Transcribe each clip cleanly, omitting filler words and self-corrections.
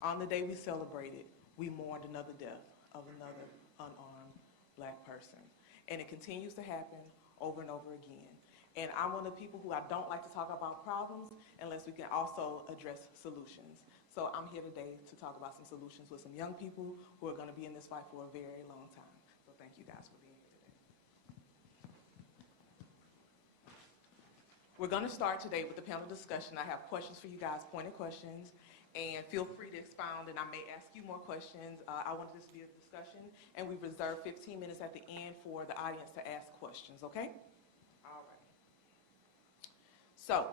On the day we celebrated, we mourned another death of another unarmed black person. And it continues to happen over and over again. And I'm one of the people who I don't like to talk about problems unless we can also address solutions. So I'm here today to talk about some solutions with some young people who are going to be in this fight for a very long time. So thank you guys for being here today. We're going to start today with the panel discussion. I have questions for you guys, pointed questions, and feel free to expound, and I may ask you more questions. I want this to be a discussion, and we reserve 15 minutes at the end for the audience to ask questions, okay? All right. So,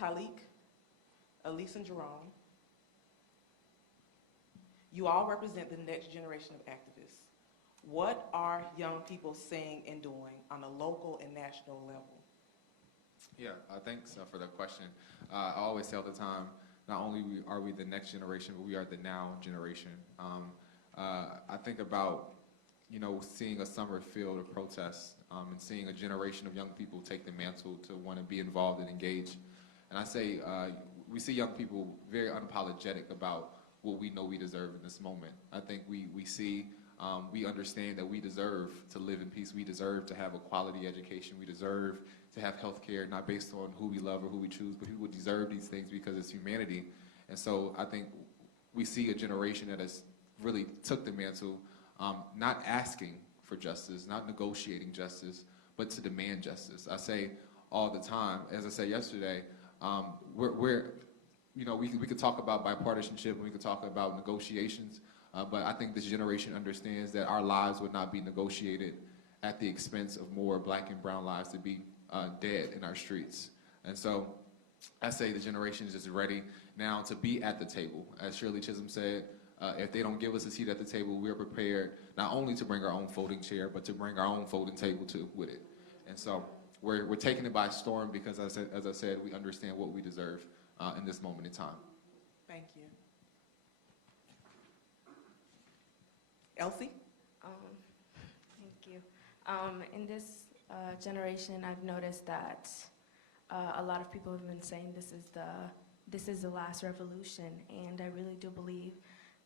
Talik, Elise, and Jerome, you all represent the next generation of activists. What are young people saying and doing on a local and national level? Yeah, thanks for that question. I always say all the time, not only are we the next generation, but we are the now generation. I think about, seeing a summer filled of protests and seeing a generation of young people take the mantle to want to be involved and engage. And I say we see young people very unapologetic about what we know we deserve in this moment. I think we understand that we deserve to live in peace. We deserve to have a quality education. We deserve to have health care, not based on who we love or who we choose, but who deserve these things because it's humanity. And so I think we see a generation that has really took the mantle, not asking for justice, not negotiating justice, but to demand justice. I say all the time, as I said yesterday, we could talk about bipartisanship and we could talk about negotiations, but I think this generation understands that our lives would not be negotiated at the expense of more black and brown lives to be dead in our streets. And so I say the generation is just ready now to be at the table. As Shirley Chisholm said, if they don't give us a seat at the table, we're prepared not only to bring our own folding chair, but to bring our own folding table too with it. And so we're taking it by storm because, as I said, we understand what we deserve in this moment in time. Thank you. Elsie? Thank you. In this generation, I've noticed that a lot of people have been saying this is the last revolution, and I really do believe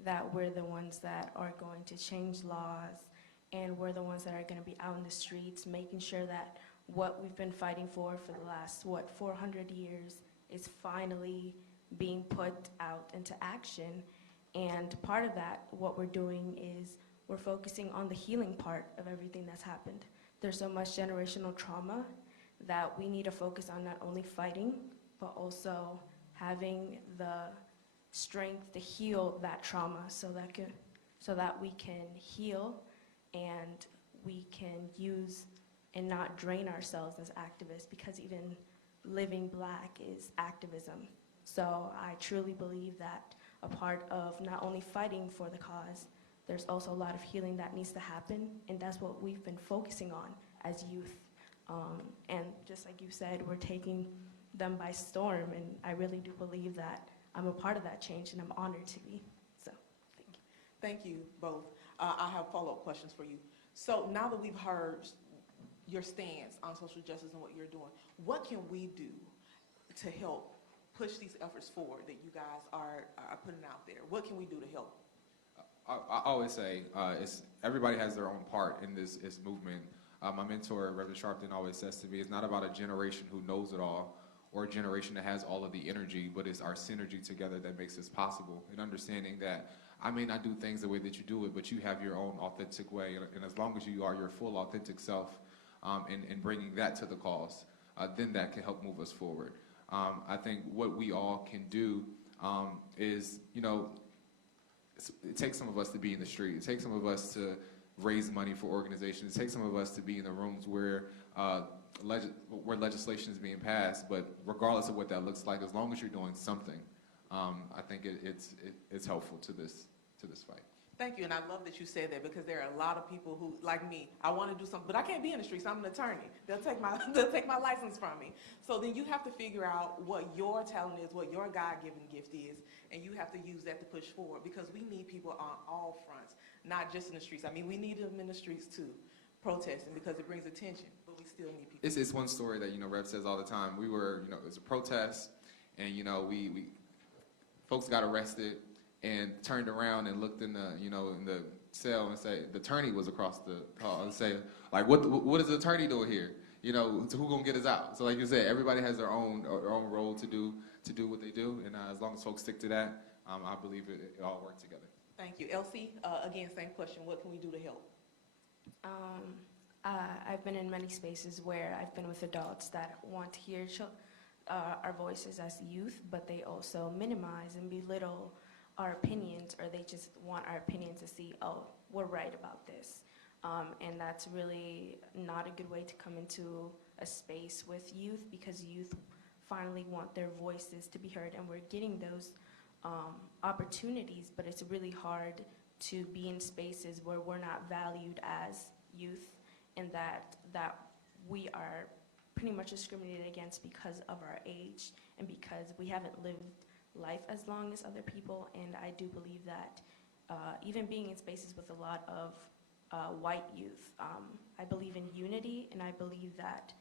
that we're the ones that are going to change laws, and we're the ones that are going to be out in the streets making sure that what we've been fighting for the last, 400 years is finally being put out into action. And part of that, what we're doing is we're focusing on the healing part of everything that's happened. There's so much generational trauma that we need to focus on not only fighting, but also having the strength to heal that trauma so that we can heal and we can use and not drain ourselves as activists, because even living black is activism. So I truly believe that a part of not only fighting for the cause, there's also a lot of healing that needs to happen, and that's what we've been focusing on as youth. And just like you said, we're taking them by storm, and I really do believe that I'm a part of that change, and I'm honored to be. So, thank you. Thank you both. I have follow-up questions for you. So now that we've heard your stance on social justice and what you're doing, what can we do to help push these efforts forward that you guys are putting out there? What can we do to help? I always say everybody has their own part in this movement. My mentor, Reverend Sharpton, always says to me, it's not about a generation who knows it all or a generation that has all of the energy, but it's our synergy together that makes this possible. And understanding that I may not do things the way that you do it, but you have your own authentic way. And as long as you are your full authentic self and bringing that to the cause, then that can help move us forward. I think what we all can do is, it takes some of us to be in the street. It takes some of us to raise money for organizations. It takes some of us to be in the rooms where legislation is being passed. But regardless of what that looks like, as long as you're doing something, I think it's helpful to this fight. Thank you, and I love that you said that, because there are a lot of people who, like me, I want to do something, but I can't be in the streets. I'm an attorney. They'll take my license from me. So then you have to figure out what your talent is, what your God-given gift is, and you have to use that to push forward, because we need people on all fronts, not just in the streets. I mean, we need them in the streets too, protesting, because it brings attention, but we still need people. It's one story that Rev says all the time. We were, it was a protest, and we folks got arrested. and turned around and looked in the, in the cell and say, the attorney was across the hall and say, like, what is the attorney doing here? So who gonna get us out? So like you said, everybody has their own role to do what they do, and as long as folks stick to that, I believe it all works together. Thank you. Elsie, again, same question. What can we do to help? I've been in many spaces where I've been with adults that want to hear our voices as youth, but they also minimize and belittle our opinions, or they just want our opinions to see, oh, we're right about this. And that's really not a good way to come into a space with youth, because youth finally want their voices to be heard, and we're getting those opportunities, but it's really hard to be in spaces where we're not valued as youth, and that we are pretty much discriminated against because of our age and because we haven't lived life as long as other people. And I do believe that even being in spaces with a lot of white youth, I believe in unity, and I believe that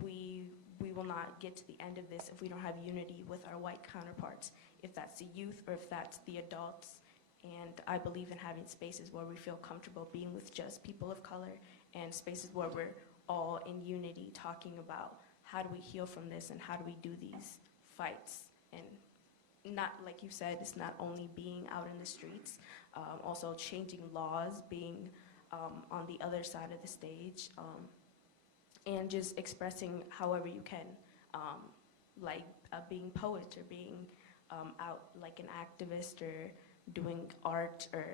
we will not get to the end of this if we don't have unity with our white counterparts, if that's the youth or if that's the adults. And I believe in having spaces where we feel comfortable being with just people of color, and spaces where we're all in unity talking about how do we heal from this and how do we do these fights. And not, like you said, it's not only being out in the streets, also changing laws, being on the other side of the stage, and just expressing however you can, like being poets or being out like an activist or doing art or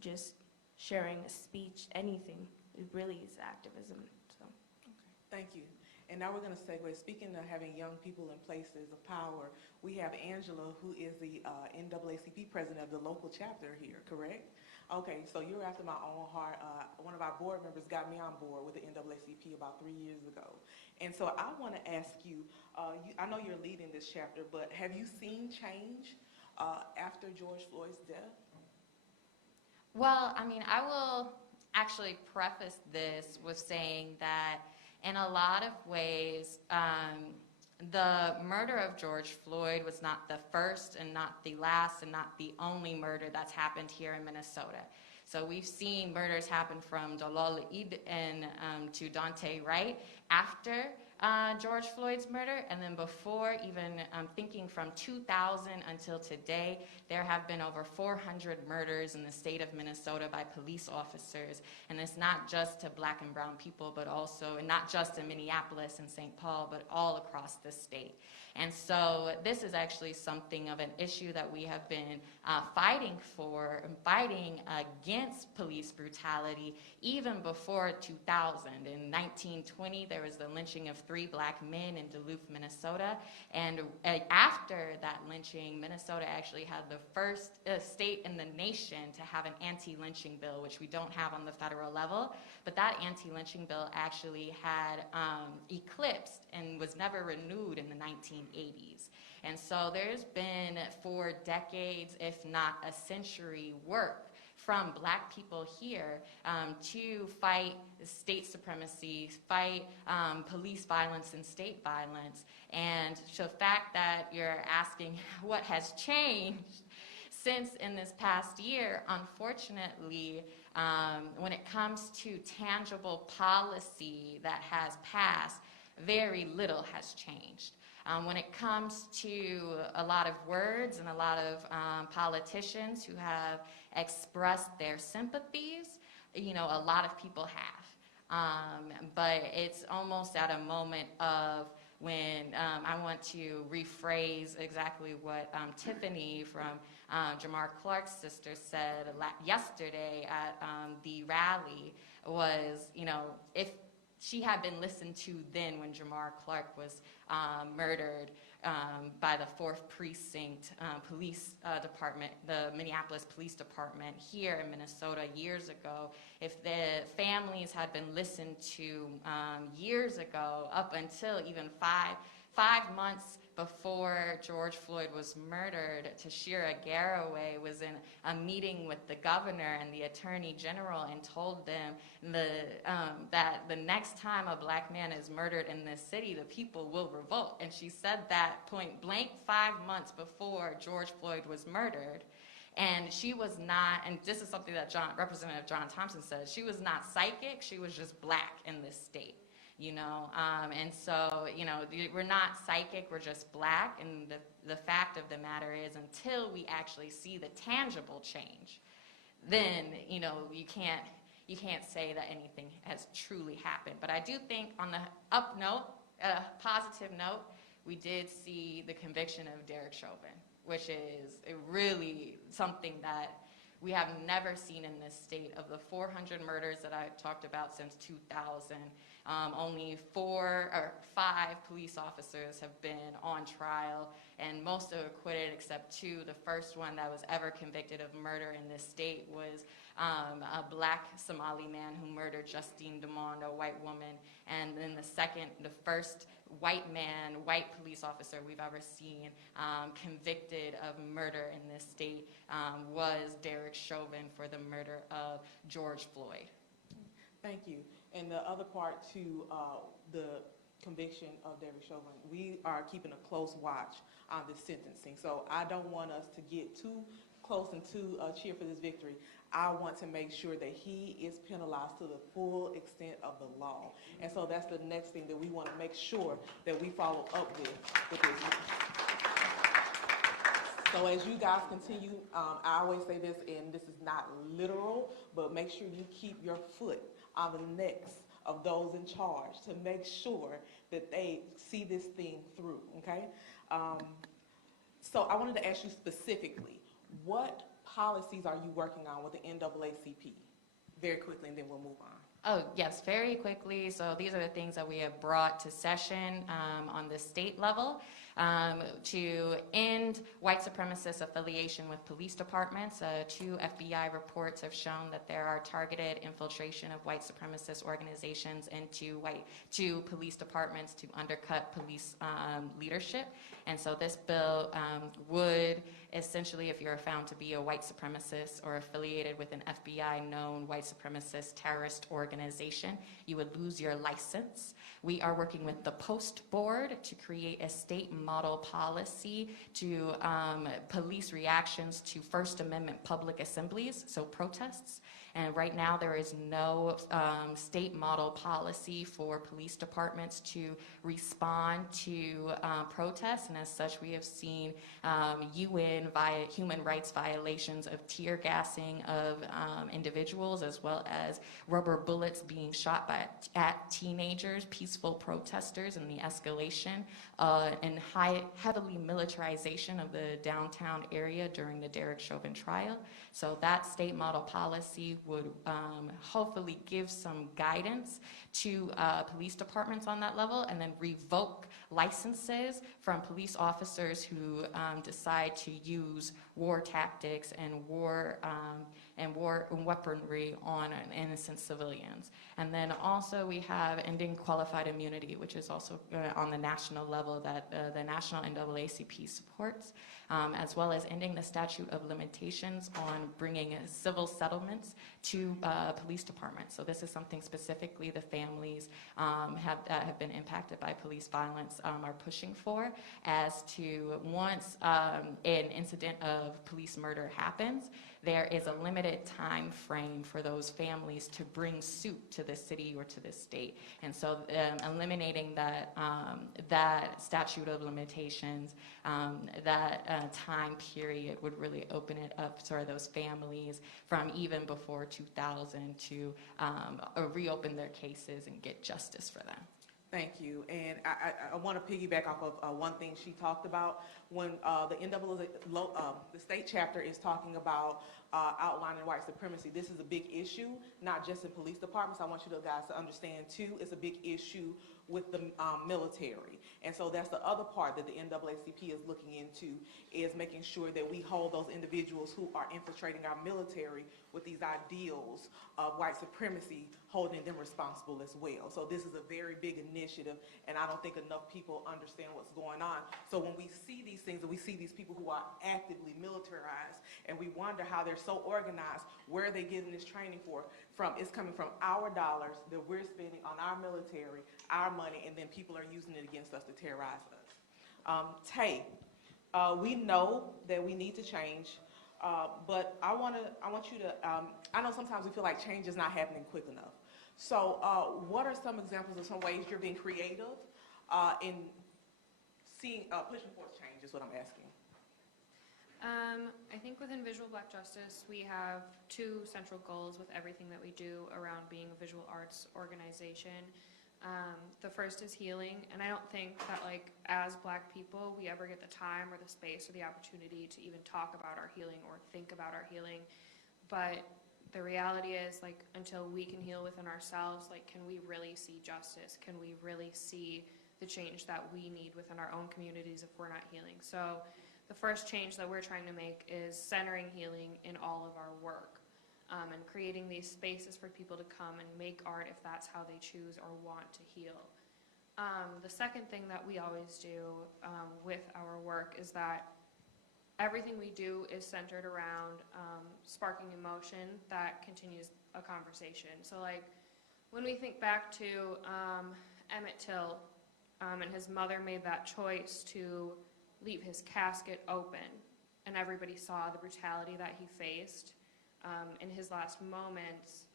just sharing a speech, anything. It really is activism. So. Okay, thank you. And now we're going to segue. Speaking of having young people in places of power, we have Angela, who is the NAACP president of the local chapter here, correct? Okay, so you're after my own heart. One of our board members got me on board with the NAACP about 3 years ago. And so I want to ask you, I know you're leading this chapter, but have you seen change after George Floyd's death? Well, I mean, I will actually preface this with saying that in a lot of ways, the murder of George Floyd was not the first and not the last and not the only murder that's happened here in Minnesota. So we've seen murders happen from Dalal Eid and to Dante Wright after George Floyd's murder, and then before, even thinking from 2000 until today, there have been over 400 murders in the state of Minnesota by police officers, and it's not just to black and brown people, but also, and not just in Minneapolis and St. Paul, but all across the state. And so this is actually something of an issue that we have been fighting for, and fighting against police brutality even before 2000. In 1920, there was the lynching of 3 black men in Duluth, Minnesota. And after that lynching, Minnesota actually had the first state in the nation to have an anti-lynching bill, which we don't have on the federal level. But that anti-lynching bill actually had eclipsed and was never renewed in the 1980s. And so there's been, for decades, if not a century, work from black people here to fight state supremacy, fight police violence and state violence. And the fact that you're asking what has changed since in this past year, unfortunately, when it comes to tangible policy that has passed, very little has changed. When it comes to a lot of words and a lot of politicians who have expressed their sympathies, a lot of people have. But it's almost at a moment of when I want to rephrase exactly what Tiffany from Jamar Clark's sister said yesterday at the rally was, if she had been listened to then when Jamar Clark was murdered by the 4th Precinct Police Department, the Minneapolis Police Department here in Minnesota years ago, if the families had been listened to years ago, up until even 5 months before George Floyd was murdered, Tashira Garraway was in a meeting with the governor and the attorney general and told them that the next time a black man is murdered in this city, the people will revolt. And she said that point blank 5 months before George Floyd was murdered. And she was not, and this is something that Representative John Thompson said, she was not psychic, she was just black in this state. And so, we're not psychic, we're just black, and the fact of the matter is, until we actually see the tangible change, then, you can't say that anything has truly happened. But I do think on the positive note, we did see the conviction of Derek Chauvin, which is really something that we have never seen in this state. Of the 400 murders that I've talked about since 2000, only 4 or 5 police officers have been on trial, and most are acquitted except 2. The first one that was ever convicted of murder in this state was a black Somali man who murdered Justine Demond, a white woman, and then the first white police officer we've ever seen convicted of murder in this state was Derek Chauvin for the murder of George Floyd. Thank you. And the other part to the conviction of Derek Chauvin, we are keeping a close watch on this sentencing. So I don't want us to get too close and too cheer for this victory. I want to make sure that he is penalized to the full extent of the law. And so that's the next thing that we want to make sure that we follow up with this. So as you guys continue, I always say this, and this is not literal, but make sure you keep your foot on the necks of those in charge to make sure that they see this thing through, okay? So I wanted to ask you specifically, what policies are you working on with the NAACP? Very quickly, and then we'll move on. Oh, yes, very quickly. So these are the things that we have brought to session on the state level to end white supremacist affiliation with police departments. 2 FBI reports have shown that there are targeted infiltration of white supremacist organizations into police departments to undercut police leadership. And so this bill would essentially, if you're found to be a white supremacist or affiliated with an FBI-known white supremacist terrorist organization, you would lose your license. We are working with the Post Board to create a state model policy to police reactions to First Amendment public assemblies, so protests. And right now there is no state model policy for police departments to respond to protests, and as such we have seen UN human rights violations of tear gassing of individuals, as well as rubber bullets being shot at teenagers, peaceful protesters, and the escalation and heavily militarization of the downtown area during the Derek Chauvin trial. So that state model policy would hopefully give some guidance to police departments on that level, and then revoke licenses from police officers who decide to use war tactics and weaponry on innocent civilians. And then also we have ending qualified immunity, which is also on the national level that the national NAACP supports, as well as ending the statute of limitations on bringing civil settlements to police departments. So this is something specifically the families that have been impacted by police violence are pushing for, as to once an incident of police murder happens, there is a limited time frame for those families to bring suit to the city or to the state. And so eliminating that statute of limitations, that time period would really open it up for those families from even before 2000 to reopen their cases and get justice for them. Thank you. And I want to piggyback off of one thing she talked about. When the the state chapter is talking about outlining white supremacy, this is a big issue, not just in police departments. I want you guys to understand, too, it's a big issue with the military. And so that's the other part that the NAACP is looking into, is making sure that we hold those individuals who are infiltrating our military with these ideals of white supremacy, holding them responsible as well. So this is a very big initiative, and I don't think enough people understand what's going on. So when we see these things, and we see these people who are actively militarized, and we wonder how they're so organized, where are they getting this training from? It's coming from our dollars that we're spending on our military, our money, and then people are using it against us to terrorize us. Tay, we know that we need to change, but I want you to, I know sometimes we feel like change is not happening quick enough. So what are some examples of some ways you're being creative in pushing forth change is what I'm asking. I think within Visual Black Justice, we have two central goals with everything that we do around being a visual arts organization. The first is healing, and I don't think that, like, as Black people, we ever get the time or the space or the opportunity to even talk about our healing or think about our healing. But the reality is, like, until we can heal within ourselves, like, can we really see justice? Can we really see the change that we need within our own communities if we're not healing? So the first change that we're trying to make is centering healing in all of our work, and creating these spaces for people to come and make art if that's how they choose or want to heal. The second thing that we always do with our work is that everything we do is centered around sparking emotion that continues a conversation. So, like, when we think back to Emmett Till, and his mother made that choice to leave his casket open, and everybody saw the brutality that he faced in his last moments,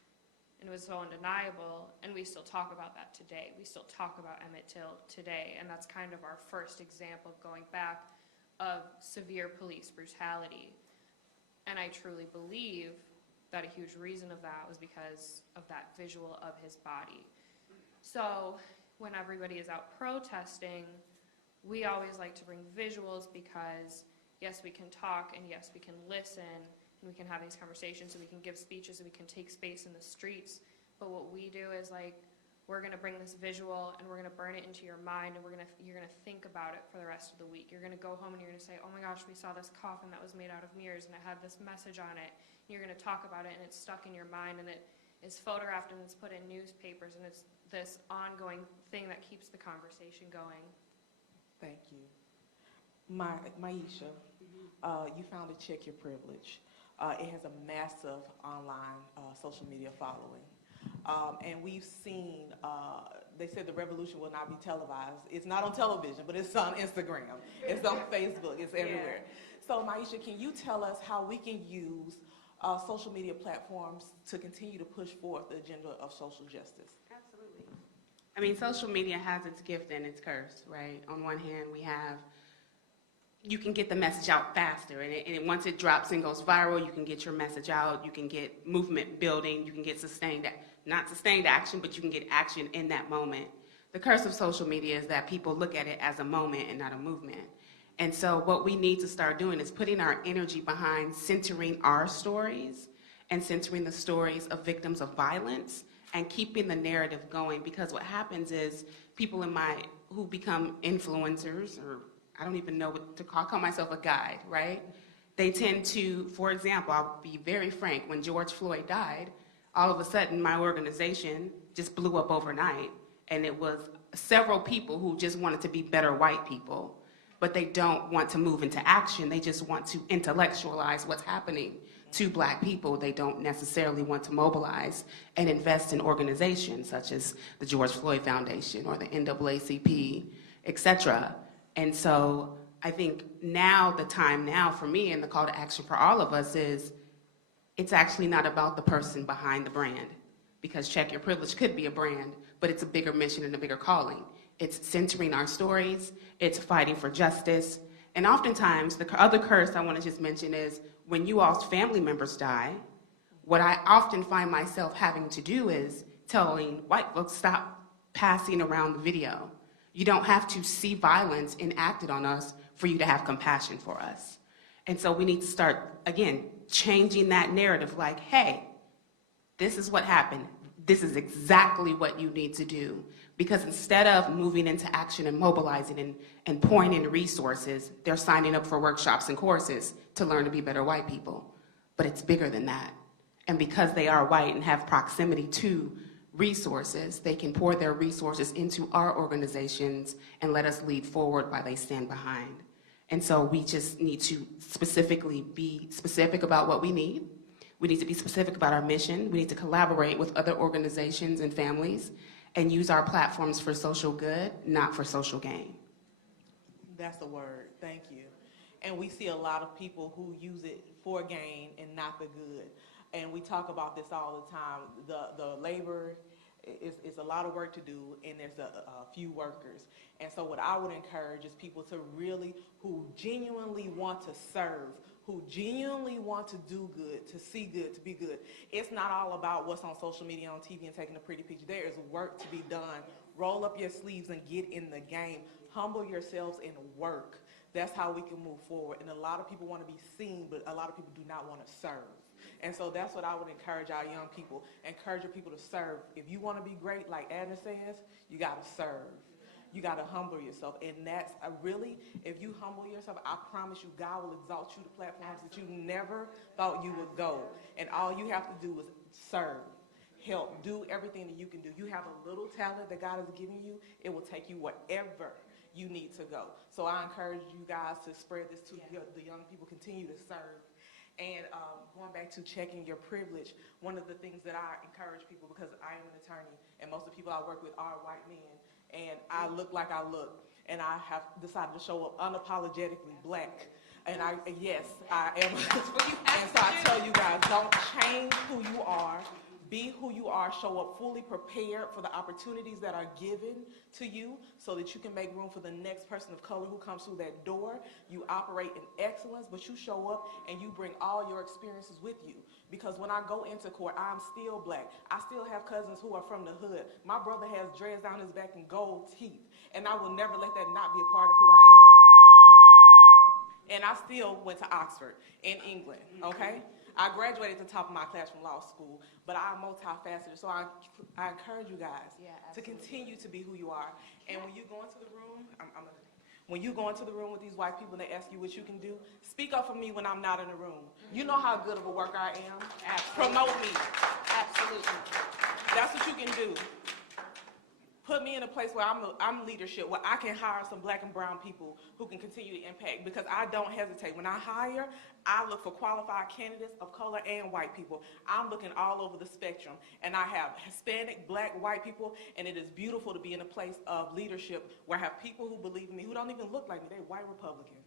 and it was so undeniable, and we still talk about that today. We still talk about Emmett Till today, and that's kind of our first example of going back of severe police brutality. And I truly believe that a huge reason of that was because of that visual of his body. So when everybody is out protesting, we always like to bring visuals because, yes, we can talk, and yes, we can listen, and we can have these conversations, and we can give speeches, and we can take space in the streets. But what we do is, like, we're going to bring this visual, and we're going to burn it into your mind, and you're going to think about it for the rest of the week. You're going to go home, and you're going to say, oh my gosh, we saw this coffin that was made out of mirrors, and it had this message on it. And you're going to talk about it, and it's stuck in your mind, and it is photographed, and it's put in newspapers, and it's this ongoing thing that keeps the conversation going. Thank you. Maisha, you founded Check Your Privilege. It has a massive online social media following. And we've seen, they said the revolution will not be televised. It's not on television, but it's on Instagram. It's on Facebook. It's everywhere. Yeah. So Maisha, can you tell us how we can use social media platforms to continue to push forth the agenda of social justice? Absolutely. I mean, social media has its gift and its curse, right? On one hand, we have, you can get the message out faster, and once it drops and goes viral, you can get your message out, you can get movement building, you can get not sustained action, but you can get action in that moment. The curse of social media is that people look at it as a moment and not a movement. And so what we need to start doing is putting our energy behind centering our stories and centering the stories of victims of violence and keeping the narrative going, because what happens is people who become influencers, or I don't even know what to call myself a guide, right? They tend to, for example, I'll be very frank, when George Floyd died, all of a sudden my organization just blew up overnight, and it was several people who just wanted to be better white people, but they don't want to move into action. They just want to intellectualize what's happening to Black people. They don't necessarily want to mobilize and invest in organizations such as the George Floyd Foundation or the NAACP, et cetera. And so I think now, the time now for me, and the call to action for all of us is, it's actually not about the person behind the brand, because Check Your Privilege could be a brand, but it's a bigger mission and a bigger calling. It's centering our stories, it's fighting for justice, and oftentimes, the other curse I want to just mention is, when you all's family members die, what I often find myself having to do is telling white folks, stop passing around the video. You don't have to see violence enacted on us for you to have compassion for us. And so we need to start, again, changing that narrative, like, hey, this is what happened. this is exactly what you need to do. Because instead of moving into action and mobilizing and pouring in resources, they're signing up for workshops and courses to learn to be better white people. But it's bigger than that. And because they are white and have proximity to resources, they can pour their resources into our organizations and let us lead forward while they stand behind. And so we just need to specifically be specific about what we need. We need to be specific about our mission. We need to collaborate with other organizations and families and use our platforms for social good, not for social gain. That's the word. Thank you. And we see a lot of people who use it for gain and not the good. And we talk about this all the time. The labor is a lot of work to do, and there's a few workers. And so what I would encourage is people to really, who genuinely want to serve, who genuinely want to do good, to see good, to be good. It's not all about what's on social media, on TV, and taking a pretty picture. There is work to be done. Roll up your sleeves and get in the game. Humble yourselves and work. That's how we can move forward. And a lot of people want to be seen, but a lot of people do not want to serve. And so that's what I would encourage our young people. Encourage your people to serve. If you want to be great, like Adna says, you got to serve. You got to humble yourself. And that's really, if you humble yourself, I promise you, God will exalt you to platforms that you never thought you would go. And all you have to do is serve, help, do everything that you can do. You have a little talent that God has given you. It will take you wherever you need to go. So I encourage you guys to spread this to the young people, continue to serve. And going back to checking your privilege, one of the things that I encourage people, because I am an attorney, and most of the people I work with are white men, and I look like I look, and I have decided to show up unapologetically black. And yes, I am. And so I tell you guys, don't change who you are. Be who you are, show up fully prepared for the opportunities that are given to you so that you can make room for the next person of color who comes through that door. You operate in excellence, but you show up and you bring all your experiences with you. Because when I go into court, I'm still black. I still have cousins who are from the hood. My brother has dreads down his back and gold teeth, and I will never let that not be a part of who I am. And I still went to Oxford in England, okay? I graduated at the top of my class from law school, but I'm multifaceted, so I encourage you guys to continue to be who you are. And when you go into the room, when you go into the room with these white people and they ask you what you can do, speak up for me when I'm not in the room. You know how good of a worker I am. Absolutely. Promote me. Absolutely. That's what you can do. Put me in a place where I'm leadership, where I can hire some black and brown people who can continue to impact, because I don't hesitate. When I hire, I look for qualified candidates of color and white people. I'm looking all over the spectrum, and I have Hispanic, black, white people, and it is beautiful to be in a place of leadership where I have people who believe in me, who don't even look like me. They're white Republicans.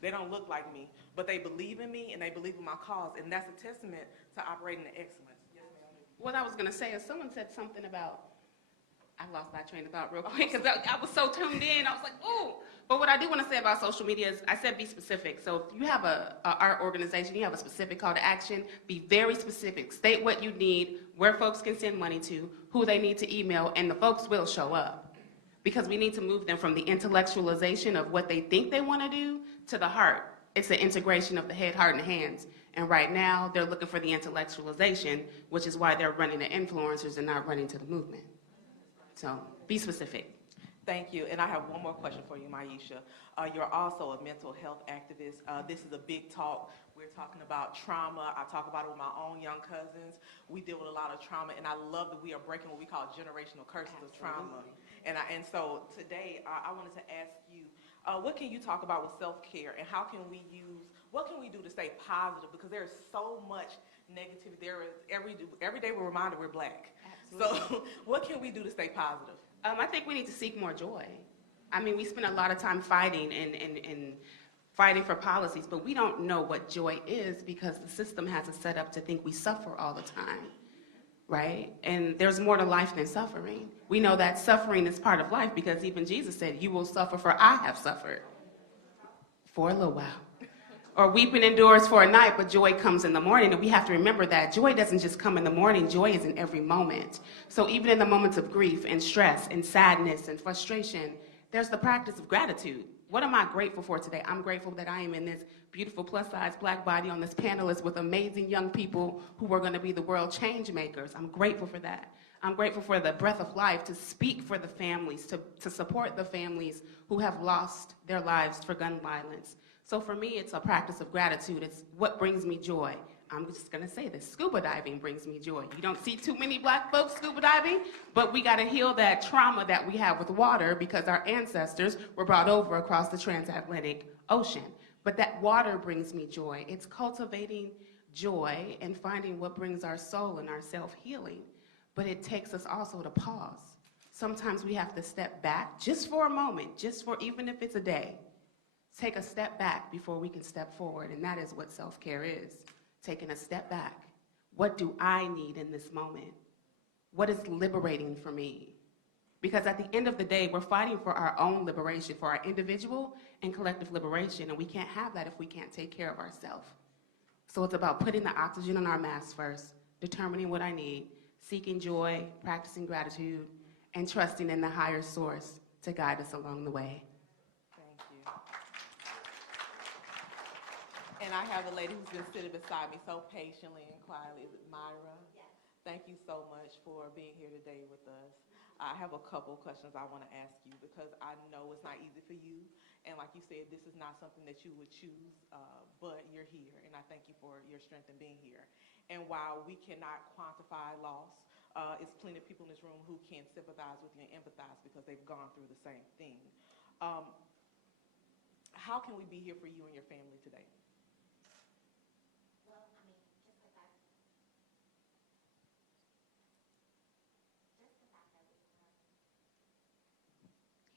They don't look like me, but they believe in me and they believe in my cause, and that's a testament to operating in excellence. Yes, ma'am. What I was going to say is someone said something about, I lost my train of thought real quick because I was so tuned in. I was like, ooh. But what I do want to say about social media is, I said be specific. So if you have a art organization, you have a specific call to action, be very specific. State what you need, where folks can send money to, who they need to email, and the folks will show up. Because we need to move them from the intellectualization of what they think they want to do to the heart. It's the integration of the head, heart, and hands. And right now, they're looking for the intellectualization, which is why they're running to influencers and not running to the movement. So be specific. Thank you. And I have one more question for you, Maisha. You're also a mental health activist. This is a big talk. We're talking about trauma. I talk about it with my own young cousins. We deal with a lot of trauma, and I love that we are breaking what we call generational curses of trauma. And so today, I wanted to ask you, what can you talk about with self-care, and what can we do to stay positive? Because there is so much negativity. There is every day we're reminded we're black. Absolutely. So what can we do to stay positive? I think we need to seek more joy. I mean, we spend a lot of time fighting and fighting for policies, but we don't know what joy is because the system has us set up to think we suffer all the time, right? And there's more to life than suffering. We know that suffering is part of life because even Jesus said, "You will suffer, for I have suffered for a little while." Or weeping endures for a night, but joy comes in the morning. And we have to remember that joy doesn't just come in the morning. Joy is in every moment. So even in the moments of grief and stress and sadness and frustration, there's the practice of gratitude. What am I grateful for today? I'm grateful that I am in this beautiful plus-size black body on this panelist with amazing young people who are going to be the world change makers. I'm grateful for that. I'm grateful for the breath of life to speak for the families, to support the families who have lost their lives for gun violence. So for me, it's a practice of gratitude. It's what brings me joy. I'm just gonna say this, scuba diving brings me joy. You don't see too many black folks scuba diving, but we gotta heal that trauma that we have with water because our ancestors were brought over across the transatlantic ocean. But that water brings me joy. It's cultivating joy and finding what brings our soul and our self-healing. But it takes us also to pause. Sometimes we have to step back just for a moment, just for even if it's a day. Take a step back before we can step forward, and that is what self-care is. Taking a step back. What do I need in this moment? What is liberating for me? Because at the end of the day, we're fighting for our own liberation, for our individual and collective liberation, and we can't have that if we can't take care of ourselves. So it's about putting the oxygen in our mask first, determining what I need, seeking joy, practicing gratitude, and trusting in the higher source to guide us along the way. Thank you. And I have a lady who's been sitting beside me so patiently and quietly, Myra. Yes. Thank you so much for being here today with us. I have a couple questions I want to ask you because I know it's not easy for you. And like you said, this is not something that you would choose, but you're here. And I thank you for your strength in being here. And while we cannot quantify loss, it's plenty of people in this room who can sympathize with you and empathize because they've gone through the same thing. How can we be here for you and your family today?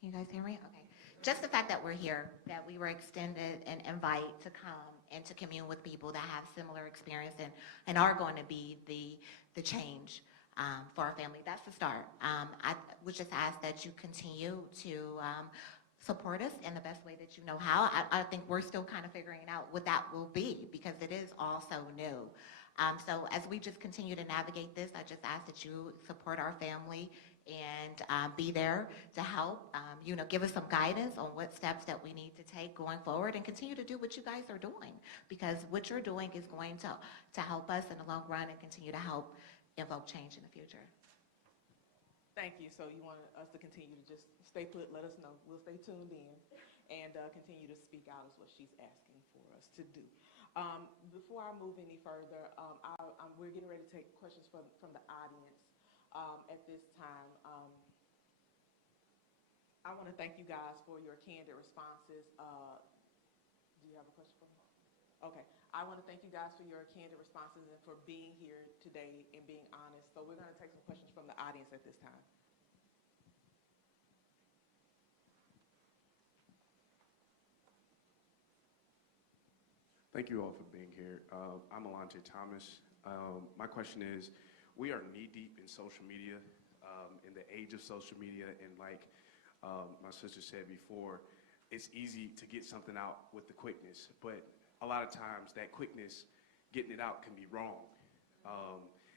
Can you guys hear me? Okay. Just the fact that we're here, that we were extended an invite to come and to commune with people that have similar experience and are going to be the change for our family. That's the start. I would just ask that you continue to support us in the best way that you know how. I think we're still kind of figuring out what that will be because it is all so new. So as we just continue to navigate this, I just ask that you support our family and be there to help, give us some guidance on what steps that we need to take going forward and continue to do what you guys are doing because what you're doing is going to help us in the long run and continue to help invoke change in the future. Thank you. So you want us to continue to just stay put, let us know. We'll stay tuned in and continue to speak out is what she's asking for us to do. Before I move any further, we're getting ready to take questions from the audience. At this time, I want to thank you guys for your candid responses. Do you have a question for me? Okay. I want to thank you guys for your candid responses and for being here today and being honest. So we're going to take some questions from the audience at this time. Thank you all for being here. I'm Alante Thomas. My question is, we are knee-deep in social media, in the age of social media, and like my sister said before, it's easy to get something out with the quickness, but a lot of times that quickness, getting it out can be wrong,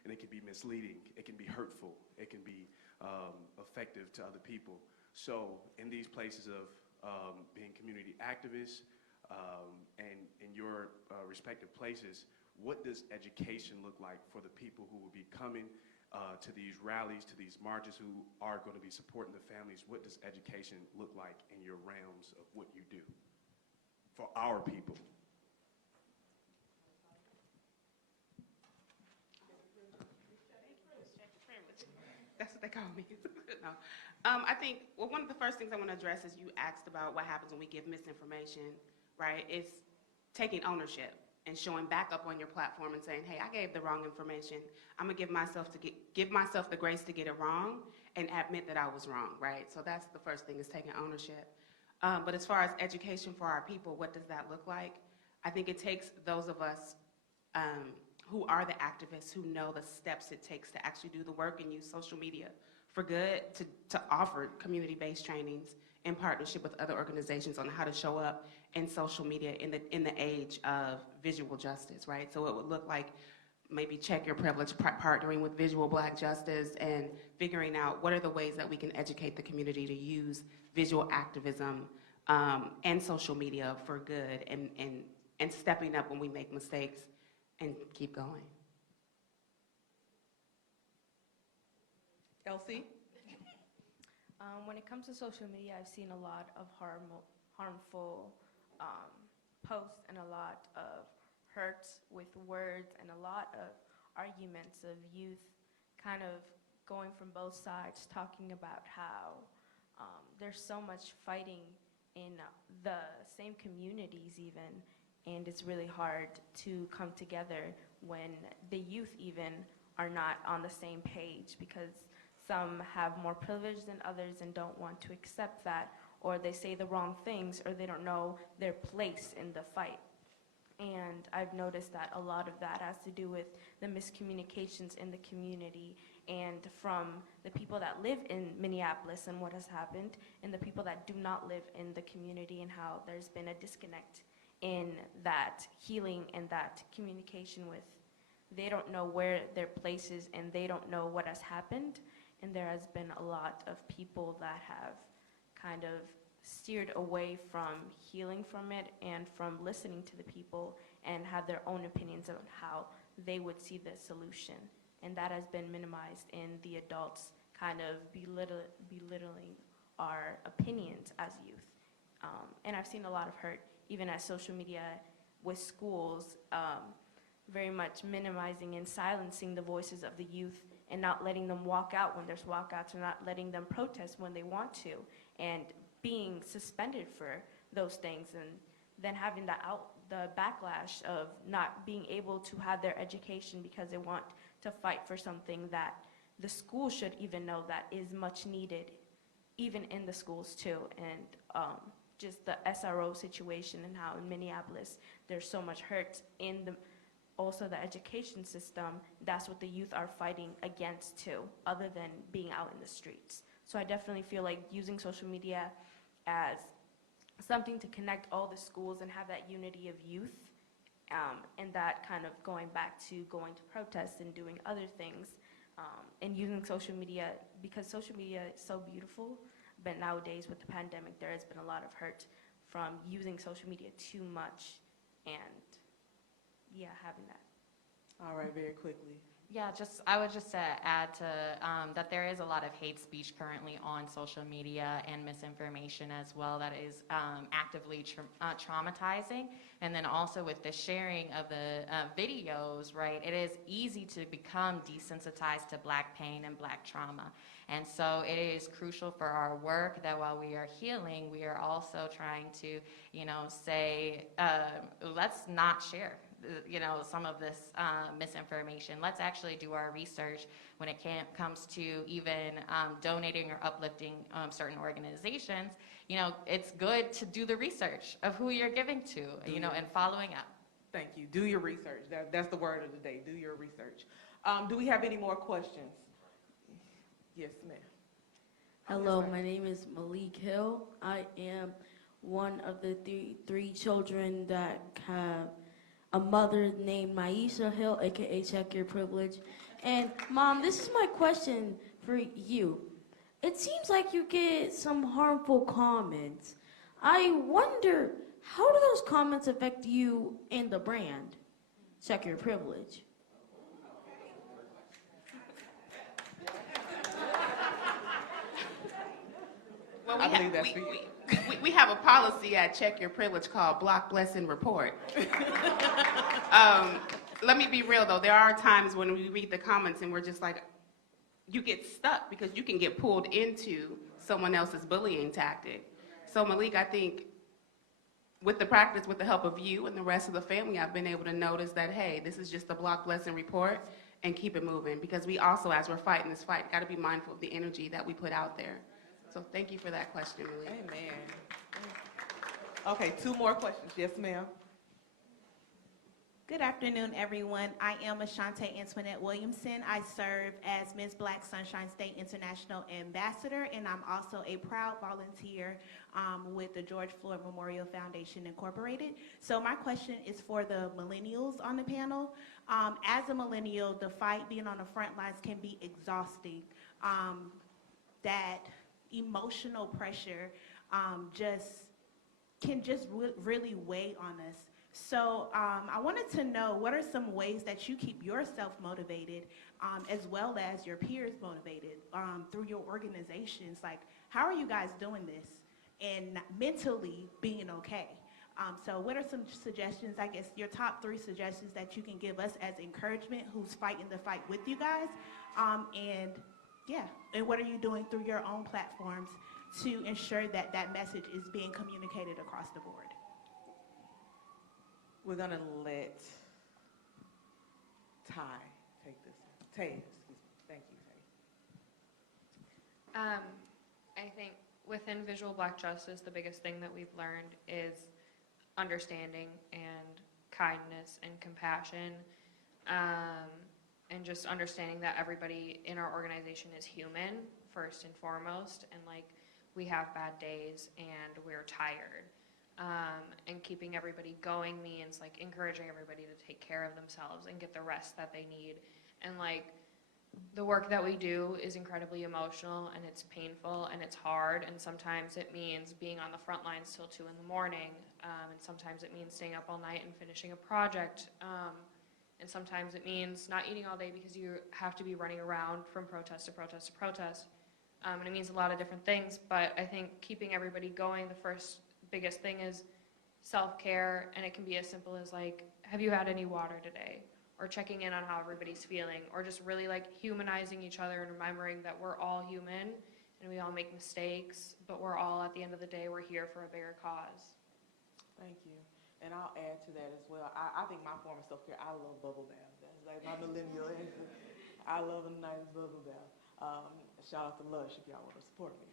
and it can be misleading, it can be hurtful, it can be effective to other people. So in these places of being community activists, and in your respective places, what does education look like for the people who will be coming to these rallies, to these marches, who are going to be supporting the families? What does education look like in your realms of what you do for our people? That's what they call me. No. I think, well, one of the first things I want to address is you asked about what happens when we give misinformation, right? It's taking ownership and showing back up on your platform and saying, hey, I gave the wrong information. I'm gonna give myself the grace to get it wrong and admit that I was wrong, right? So that's the first thing, is taking ownership. But as far as education for our people, what does that look like? I think it takes those of us who are the activists, who know the steps it takes to actually do the work and use social media for good, to offer community-based trainings in partnership with other organizations on how to show up in social media in the age of visual justice, right? So it would look like maybe Check Your Privilege, partnering with Visual Black Justice and figuring out what are the ways that we can educate the community to use visual activism and social media for good, and stepping up when we make mistakes and keep going. Elsie? When it comes to social media, I've seen a lot of harmful posts and a lot of hurts with words and a lot of arguments of youth kind of going from both sides, talking about how there's so much fighting in the same communities even, and it's really hard to come together when the youth even are not on the same page, because some have more privilege than others and don't want to accept that, or they say the wrong things, or they don't know their place in the fight. And I've noticed that a lot of that has to do with the miscommunications in the community, and from the people that live in Minneapolis and what has happened, and the people that do not live in the community, and how there's been a disconnect in that healing and that communication with, they don't know where their place is and they don't know what has happened. And there has been a lot of people that have kind of steered away from healing from it and from listening to the people and have their own opinions on how they would see the solution. And that has been minimized in the adults kind of belittling our opinions as youth. And I've seen a lot of hurt, even as social media with schools, very much minimizing and silencing the voices of the youth and not letting them walk out when there's walkouts, or not letting them protest when they want to, and being suspended for those things, and then having the backlash of not being able to have their education because they want to fight for something that the school should even know that is much needed, even in the schools too. And just the SRO situation, and how in Minneapolis there's so much hurt in also the education system. That's what the youth are fighting against too, other than being out in the streets. So I definitely feel like using social media as something to connect all the schools and have that unity of youth, and that kind of going back to going to protests and doing other things, and using social media, because social media is so beautiful, but nowadays with the pandemic there has been a lot of hurt from using social media too much, and yeah, having that. All right, very quickly. Yeah, I would just add to that there is a lot of hate speech currently on social media and misinformation as well that is actively traumatizing. And then also with the sharing of the videos, right, it is easy to become desensitized to Black pain and Black trauma. And so it is crucial for our work that while we are healing, we are also trying to, say, let's not share some of this misinformation. Let's actually do our research when it comes to even donating or uplifting certain organizations. It's good to do the research of who you're giving to, and following up. Thank you. Do your research. That's the word of the day. Do your research. Do we have any more questions? Yes, ma'am. Hello, my name is Malik Hill. I am one of the three children that have a mother named Maisha Hill, aka Check Your Privilege. And Mom, this is my question for you. It seems like you get some harmful comments. I wonder, how do those comments affect you and the brand, Check Your Privilege? Well, I believe that's for you. we have a policy at Check Your Privilege called Block, Bless, and Report. Let me be real, though. There are times when we read the comments and we're just like, you get stuck because you can get pulled into someone else's bullying tactic. So, Malik, I think with the practice, with the help of you and the rest of the family, I've been able to notice that, hey, this is just a Block, Bless, and Report, and keep it moving. Because we also, as we're fighting this fight, got to be mindful of the energy that we put out there. So thank you for that question, Malik. Amen. Okay, 2 more questions. Yes, ma'am. Good afternoon, everyone. I am Ashante Antoinette Williamson. I serve as Ms. Black Sunshine State International Ambassador, and I'm also a proud volunteer with the George Floyd Memorial Foundation, Incorporated. So my question is for the millennials on the panel. As a millennial, the fight being on the front lines can be exhausting. That emotional pressure can really weigh on us. So I wanted to know, what are some ways that you keep yourself motivated as well as your peers motivated through your organizations? Like, how are you guys doing this and mentally being okay? So what are some suggestions, I guess, your top 3 suggestions that you can give us as encouragement, who's fighting the fight with you guys? And what are you doing through your own platforms to ensure that that message is being communicated across the board? We're gonna let Ty take this one. Tay, excuse me. Thank you, Tay. I think within visual Black justice, the biggest thing that we've learned is understanding and kindness and compassion, and just understanding that everybody in our organization is human first and foremost, and like we have bad days and we're tired. And keeping everybody going means like encouraging everybody to take care of themselves and get the rest that they need. And like the work that we do is incredibly emotional and it's painful and it's hard, and sometimes it means being on the front lines till 2 in the morning, and sometimes it means staying up all night and finishing a project, and sometimes it means not eating all day because you have to be running around from protest to protest to protest, and it means a lot of different things. But I think keeping everybody going, the first biggest thing is self-care, and it can be as simple as like, have you had any water today? Or checking in on how everybody's feeling, or just really like humanizing each other and remembering that we're all human and we all make mistakes, but we're all, at the end of the day, we're here for a bigger cause. Thank you. And I'll add to that as well. I think my form of self-care, I love bubble baths. That's like my millennial answer. I love a nice bubble bath. Shout out to Lush if y'all want to support me.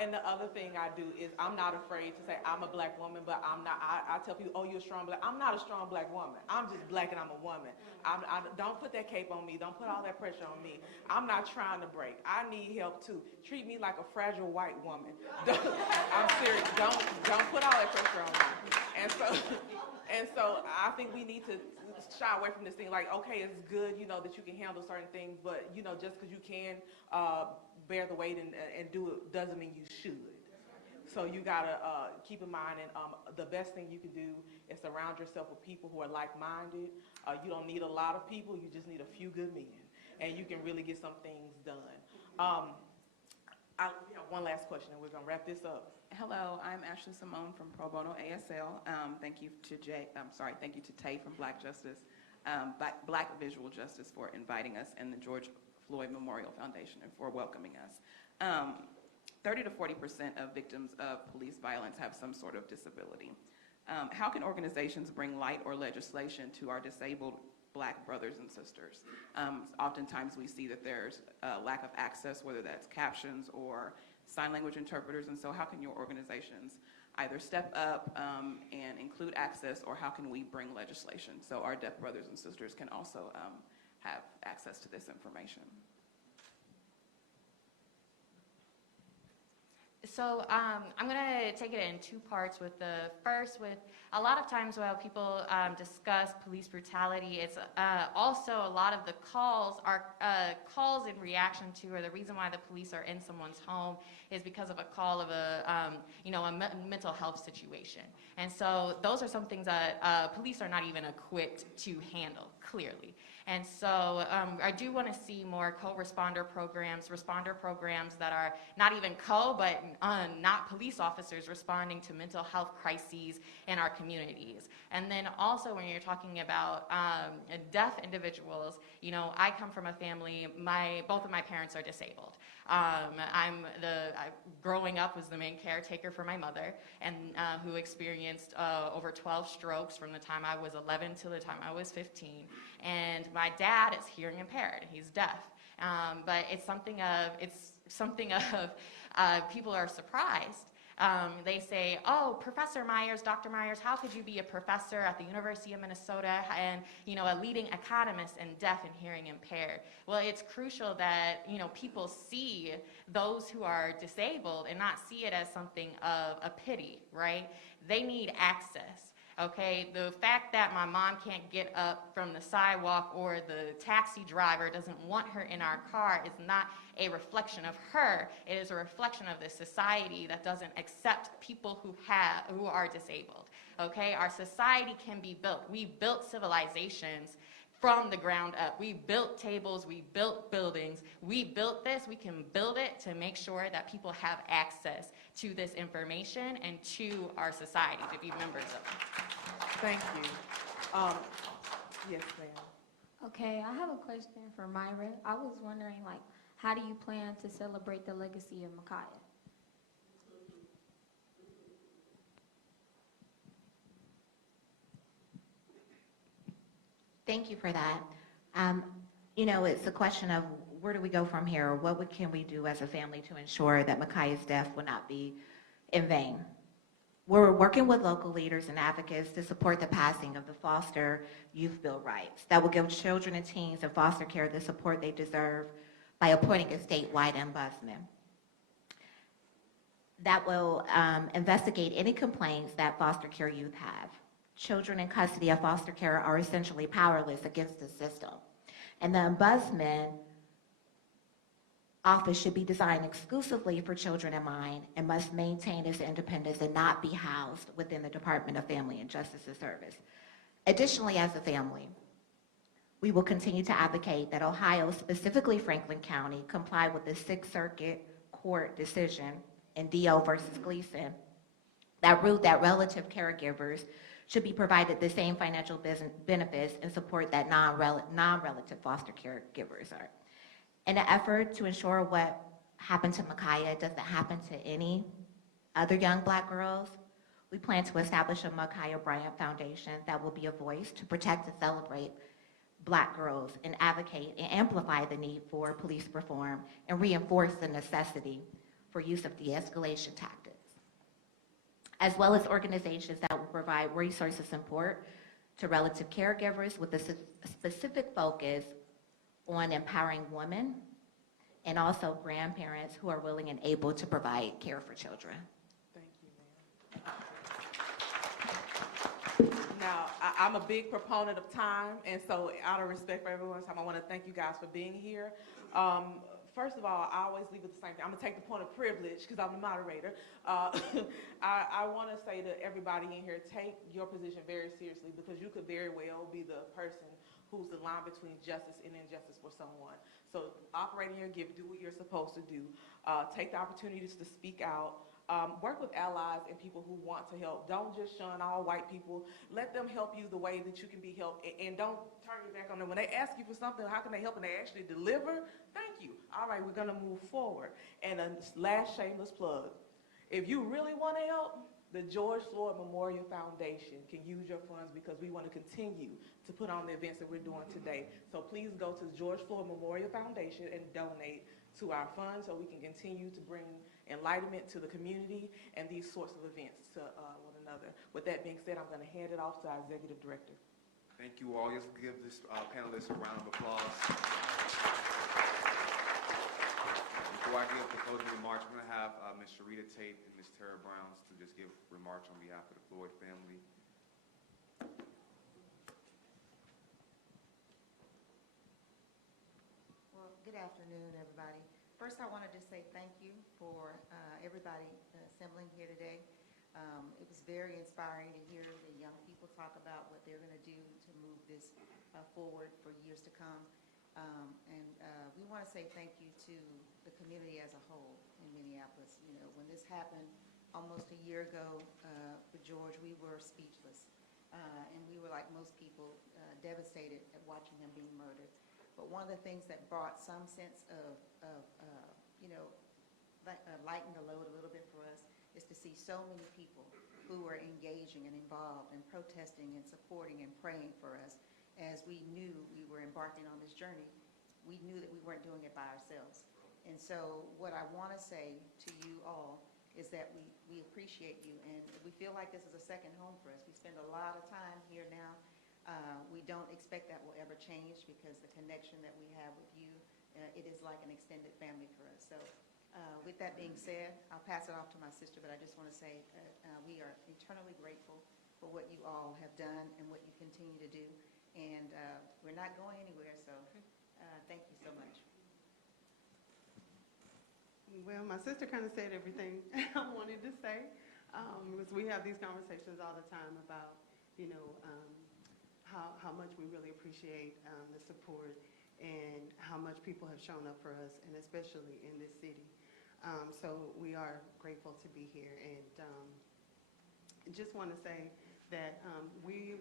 And the other thing I do is I'm not afraid to say I'm a Black woman, but I'm not. I tell people, oh, you're a strong Black. I'm not a strong Black woman. I'm just Black and I'm a woman. Don't put that cape on me. Don't put all that pressure on me. I'm not trying to break. I need help too. Treat me like a fragile white woman. I'm serious. Don't put all that pressure on me. And so I think we need to shy away from this thing like, okay, it's good, that you can handle certain things, but, just because you can bear the weight and do it doesn't mean you should. So you got to keep in mind, and the best thing you can do is surround yourself with people who are like-minded. You don't need a lot of people. You just need a few good men, and you can really get some things done. We have one last question, and we're going to wrap this up. Hello, I'm Ashley Simone from Pro Bono ASL. Thank you to Tay from Black Justice, Black Visual Justice, for inviting us, and the George Floyd Memorial Foundation, and for welcoming us. 30 to 40% of victims of police violence have some sort of disability. How can organizations bring light or legislation to our disabled Black brothers and sisters? Oftentimes we see that there's a lack of access, whether that's captions or sign language interpreters, and so how can your organizations either step up and include access, or how can we bring legislation so our deaf brothers and sisters can also have access to this information? So I'm going to take it in 2 parts. With the first, with a lot of times while people discuss police brutality, it's also a lot of the calls are calls in reaction to, or the reason why the police are in someone's home is because of a call of a mental health situation. And so those are some things that police are not even equipped to handle, clearly. And so I do want to see more co-responder programs, responder programs that are not even but not police officers responding to mental health crises in our communities. And then also when you're talking about deaf individuals, I come from a family, both of my parents are disabled. Growing up was the main caretaker for my mother, and who experienced over 12 strokes from the time I was 11 to the time I was 15. And my dad is hearing impaired; he's deaf. But it's something of people are surprised. They say, "Oh, Professor Myers, Dr. Myers, how could you be a professor at the University of Minnesota and a leading academist and deaf and hearing impaired?" Well, it's crucial that people see those who are disabled and not see it as something of a pity, right? They need access. okay? The fact that my mom can't get up from the sidewalk or the taxi driver doesn't want her in our car is not a reflection of her. It is a reflection of this society that doesn't accept people who are disabled, okay? Our society can be built. We built civilizations from the ground up. We built tables, we built buildings, we built this, we can build it to make sure that people have access to this information and to our society, to be members of it. Thank you. Yes, ma'am. Okay, I have a question for Myra. I was wondering, like, how do you plan to celebrate the legacy of Micaiah? Thank you for that. You know, it's a question of where do we go from here? What can we do as a family to ensure that Micaiah's death will not be in vain? We're working with local leaders and advocates to support the passing of the Foster Youth Bill rights that will give children and teens in foster care the support they deserve by appointing a statewide ombudsman that will investigate any complaints that foster care youth have. Children in custody of foster care are essentially powerless against the system. And the ombudsman office should be designed exclusively for children in mind and must maintain its independence and not be housed within the Department of Family and Justice Service. Additionally, as a family, we will continue to advocate that Ohio, specifically Franklin County, comply with the Sixth Circuit Court decision in D.O. versus Gleason that ruled that relative caregivers should be provided the same financial benefits and support that non-relative foster caregivers are. In an effort to ensure what happened to Micaiah doesn't happen to any other young Black girls, we plan to establish a Micaiah Bryant Foundation that will be a voice to protect and celebrate Black girls and advocate and amplify the need for police reform and reinforce the necessity for use of de-escalation tactics, as well as organizations that will provide resources and support to relative caregivers with a specific focus on empowering women and also grandparents who are willing and able to provide care for children. Thank you, ma'am. Now, I'm a big proponent of time, and so out of respect for everyone's time, I want to thank you guys for being here. First of all, I always leave with the same thing. I'm going to take the point of privilege because I'm the moderator. I want to say to everybody in here, take your position very seriously because you could very well be the person who's the line between justice and injustice for someone. So operate in your gift, do what you're supposed to do. Take the opportunities to speak out. Work with allies and people who want to help. Don't just shun all white people. Let them help you the way that you can be helped, and don't turn your back on them. When they ask you for something, how can they help, and they actually deliver, thank you. All right, we're gonna move forward. And a last shameless plug. If you really want to help, the George Floyd Memorial Foundation can use your funds because we want to continue to put on the events that we're doing today. So please go to the George Floyd Memorial Foundation and donate to our funds so we can continue to bring enlightenment to the community and these sorts of events to one another. With that being said, I'm going to hand it off to our executive director. Thank you all. Let's give this panelist a round of applause. Before I give the closing remarks, I'm going to have Ms. Sharita Tate and Ms. Tara Browns to just give remarks on behalf of the Floyd family. Well, good afternoon, everybody. First, I want to just say thank you for everybody assembling here today. It was very inspiring to hear the young people talk about what they're going to do to move this forward for years to come. We want to say thank you to the community as a whole in Minneapolis. You know, when this happened almost a year ago with George, we were speechless. And we were, like most people, devastated at watching him being murdered. But one of the things that brought some sense of lightened the load a little bit for us is to see so many people who were engaging and involved and protesting and supporting and praying for us. As we knew we were embarking on this journey, we knew that we weren't doing it by ourselves. And so what I want to say to you all is that we appreciate you, and we feel like this is a second home for us. We spend a lot of time here now. We don't expect that will ever change because the connection that we have with you, it is like an extended family for us. So with that being said, I'll pass it off to my sister, but I just want to say we are eternally grateful for what you all have done and what you continue to do. And we're not going anywhere, so thank you so much. Well, my sister kind of said everything I wanted to say. Because we have these conversations all the time about, how much we really appreciate the support and how much people have shown up for us, and especially in this city. So we are grateful to be here, and just want to say that we're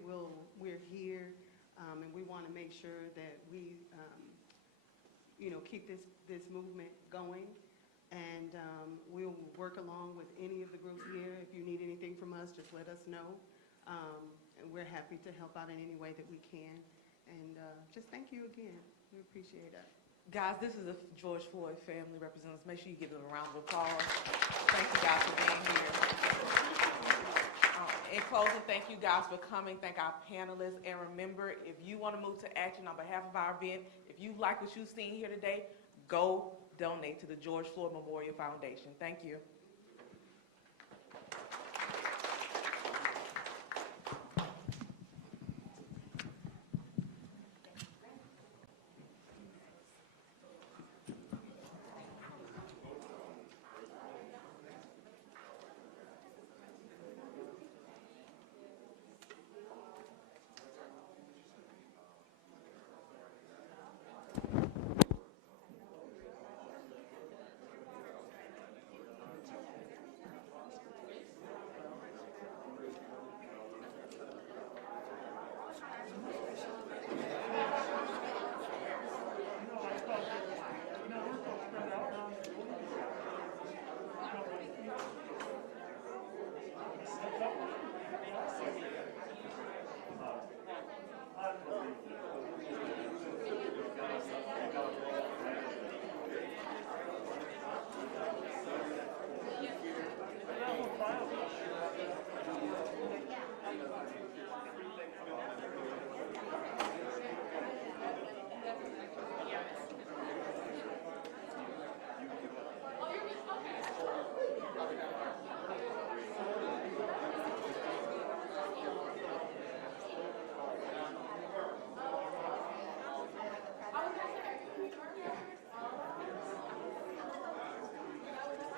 here, and we want to make sure that we, keep this movement going. And we'll work along with any of the groups here. If you need anything from us, just let us know. And we're happy to help out in any way that we can. And just thank you again. We appreciate it. Guys, this is the George Floyd family representatives. Make sure you give them a round of applause. Thank you guys for being here. In closing, thank you guys for coming. Thank our panelists. And remember, if you want to move to action on behalf of our event, if you like what you've seen here today, go donate to the George Floyd Memorial Foundation. Thank you.